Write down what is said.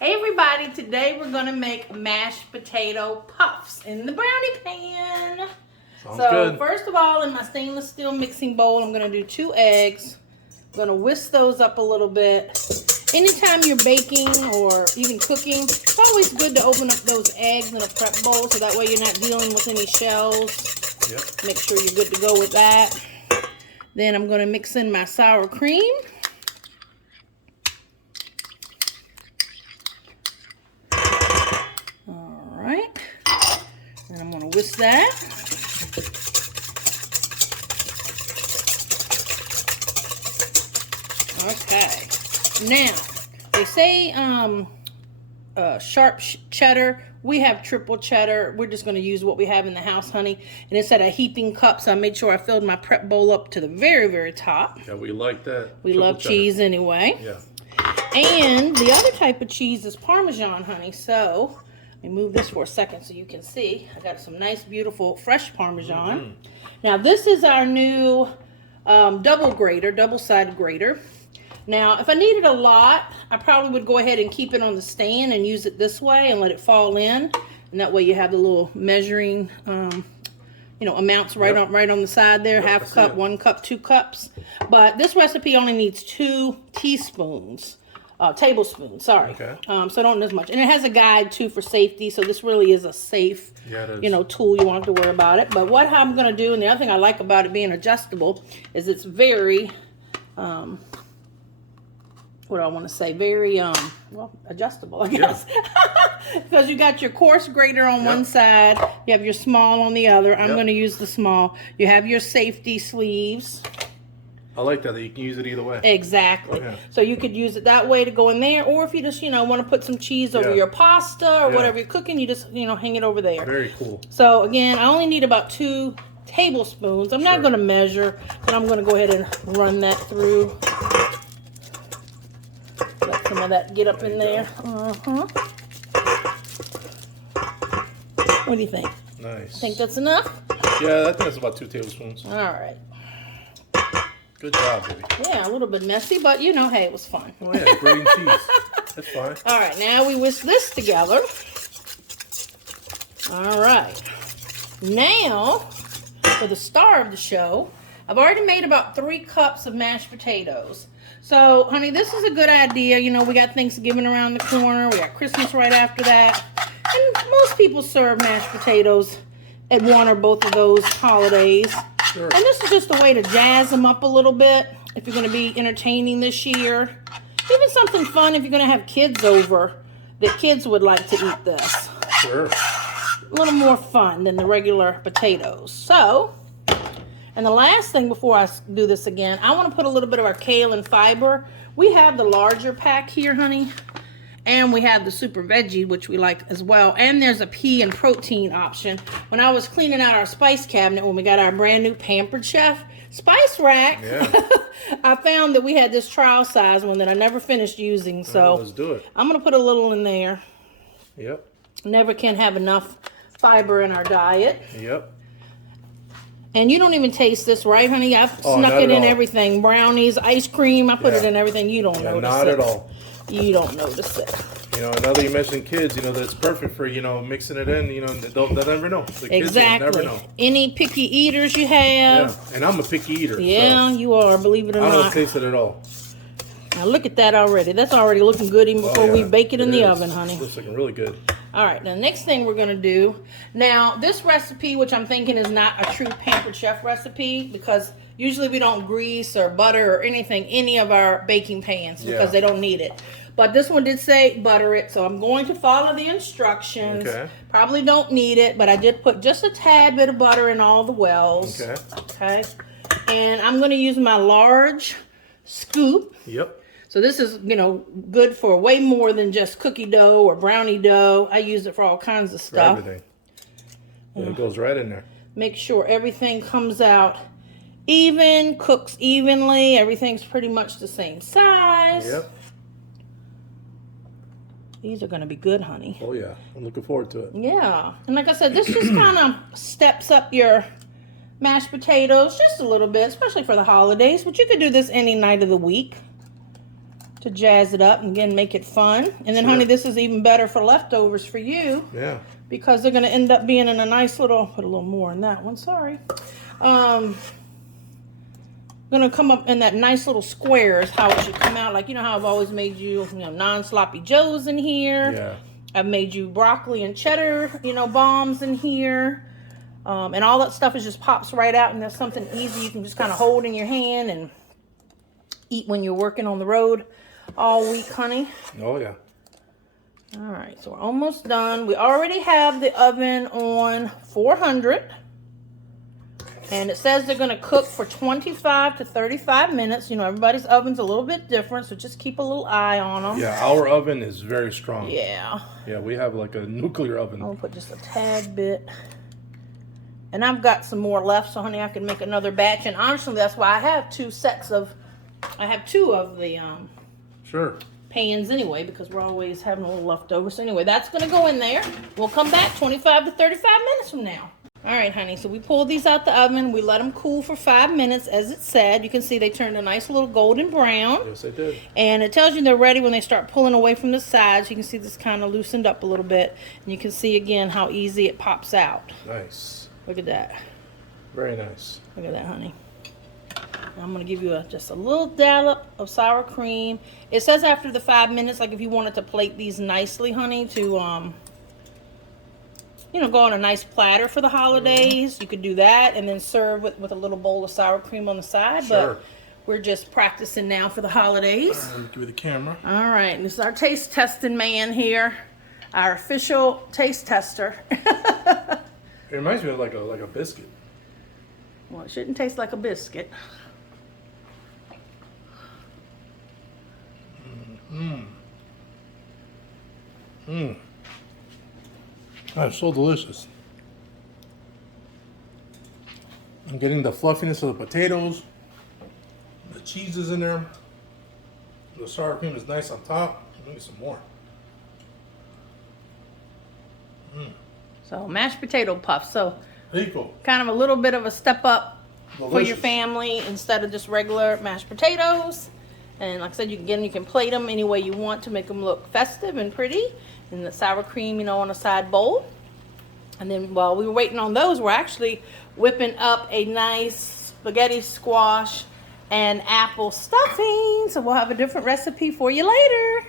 Hey everybody, today we're gonna make mashed potato puffs in the brownie pan. Sounds good. First of all, in my stainless steel mixing bowl, I'm gonna do 2 eggs. I'm gonna whisk those up a little bit. Anytime you're baking or even cooking, it's always good to open up those eggs in a prep bowl so that way you're not dealing with any shells. Yep. Make sure you're good to go with that. Then I'm gonna mix in my sour cream. And I'm going to whisk that. Okay. Now, they say sharp cheddar. We have triple cheddar. We're just going to use what we have in the house, honey. And it's at a heaping cup, so I made sure I filled my prep bowl up to the very, very top. Yeah, we like that. We love cheese anyway. Yeah. And the other type of cheese is Parmesan, honey. So let me move this for a second so you can see. I got some nice, beautiful, fresh Parmesan. Mm-hmm. Now, this is our new double-sided grater. Now, if I needed a lot, I probably would go ahead and keep it on the stand and use it this way and let it fall in. And that way you have the little measuring, amounts right on the side there. Yep, half cup, 1 cup, 2 cups. But this recipe only needs 2 tablespoons, sorry. Okay. So don't as much. And it has a guide too for safety, so this really is a safe, tool. You won't have to worry about it. But what I'm going to do, and the other thing I like about it being adjustable, is it's very, very, adjustable, I guess. Yeah. Because you got your coarse grater on one side, you have your small on the other. I'm going to use the small. You have your safety sleeves. I like that you can use it either way. Exactly. Yeah. So you could use it that way to go in there, or if you just, want to put some cheese over your pasta or whatever you're cooking, you just, hang it over there. Very cool. So again, I only need about 2 tablespoons. I'm not going to measure, but I'm going to go ahead and run that through. Let some of that get up in there. What do you think? Nice. Think that's enough? Yeah, I think that's about 2 tablespoons. All right. Good job, baby. Yeah, a little bit messy, but hey, it was fun. Oh yeah, bread and cheese. That's fine. All right, now we whisk this together. All right. Now, for the star of the show, I've already made about 3 cups of mashed potatoes. So, honey, this is a good idea. We got Thanksgiving around the corner. We got Christmas right after that. And most people serve mashed potatoes at one or both of those holidays. Sure. And this is just a way to jazz them up a little bit if you're going to be entertaining this year. Even something fun if you're going to have kids over, that kids would like to eat this. Sure. A little more fun than the regular potatoes. So, and the last thing before I do this again, I want to put a little bit of our kale and fiber. We have the larger pack here, honey. And we have the super veggie, which we like as well. And there's a pea and protein option. When I was cleaning out our spice cabinet, when we got our brand new Pampered Chef spice rack, I found that we had this trial size one that I never finished using. So let's do it. I'm going to put a little in there. Yep. Never can have enough fiber in our diet. Yep. And you don't even taste this, right, honey? I've snuck it in everything. Brownies, ice cream, I put it in everything. You don't notice not at all. You don't notice it. Now that you mentioned kids, that's perfect for, mixing it in, they'll never know. The kids will never know. Any picky eaters you have. Yeah, and I'm a picky eater. Yeah, so you are, believe it or not. I don't taste it at all. Now look at that already. That's already looking good even before we bake it in the oven, honey. It looks looking really good. All right, the next thing we're going to do. Now, this recipe, which I'm thinking is not a true Pampered Chef recipe, because usually we don't grease or butter or anything, any of our baking pans, because they don't need it. But this one did say butter it, so I'm going to follow the instructions. Okay. Probably don't need it, but I did put just a tad bit of butter in all the wells. Okay. Okay. And I'm going to use my large scoop. Yep. So this is, good for way more than just cookie dough or brownie dough. I use it for all kinds of stuff. For everything. And it goes right in there. Make sure everything comes out even, cooks evenly. Everything's pretty much the same size. Yep. These are going to be good, honey. Oh, yeah. I'm looking forward to it. Yeah. And like I said, this just kind of steps up your mashed potatoes just a little bit, especially for the holidays. But you could do this any night of the week. to jazz it up and again make it fun. And then, Sure. honey, this is even better for leftovers for you. Yeah. Because they're going to end up being in a nice little, put a little more in that one, sorry. Going to come up in that nice little square is how it should come out. Like, you know how I've always made you, non-sloppy joes in here. Yeah. I've made you broccoli and cheddar, bombs in here. And all that stuff is just pops right out, and there's something easy you can just kind of hold in your hand and eat when you're working on the road all week, honey. Oh, yeah. All right, so we're almost done. We already have the oven on 400. And it says they're going to cook for 25 to 35 minutes. Everybody's oven's a little bit different, so just keep a little eye on them. Yeah, our oven is very strong. Yeah. Yeah, we have like a nuclear oven. I'll put just a tad bit. And I've got some more left, so honey, I can make another batch. And honestly, that's why I have two of the Sure. pans anyway, because we're always having a little leftover. So anyway, that's going to go in there. We'll come back 25 to 35 minutes from now. All right, honey, so we pulled these out the oven. We let them cool for 5 minutes, as it said. You can see they turned a nice little golden brown. Yes, they did. And it tells you they're ready when they start pulling away from the sides. You can see this kind of loosened up a little bit. And you can see, again, how easy it pops out. Nice. Look at that. Very nice. Look at that, honey. I'm going to give you just a little dollop of sour cream. It says after the 5 minutes, like if you wanted to plate these nicely, honey, to, go on a nice platter for the holidays, you could do that and then serve with a little bowl of sour cream on the side. Sure. But we're just practicing now for the holidays. Let me give you the camera. All right, and this is our taste testing man here, our official taste tester. It reminds me of like a biscuit. Well, it shouldn't taste like a biscuit. That's so delicious. I'm getting the fluffiness of the potatoes. The cheese is in there. The sour cream is nice on top. Let me some more. So mashed potato puffs. So Rico. kind of a little bit of a step up for your Delicious. family instead of just regular mashed potatoes. And like I said, you can plate them any way you want to make them look festive and pretty. And the sour cream, on a side bowl. And then while we were waiting on those, we're actually whipping up a nice spaghetti squash and apple stuffing. So we'll have a different recipe for you later.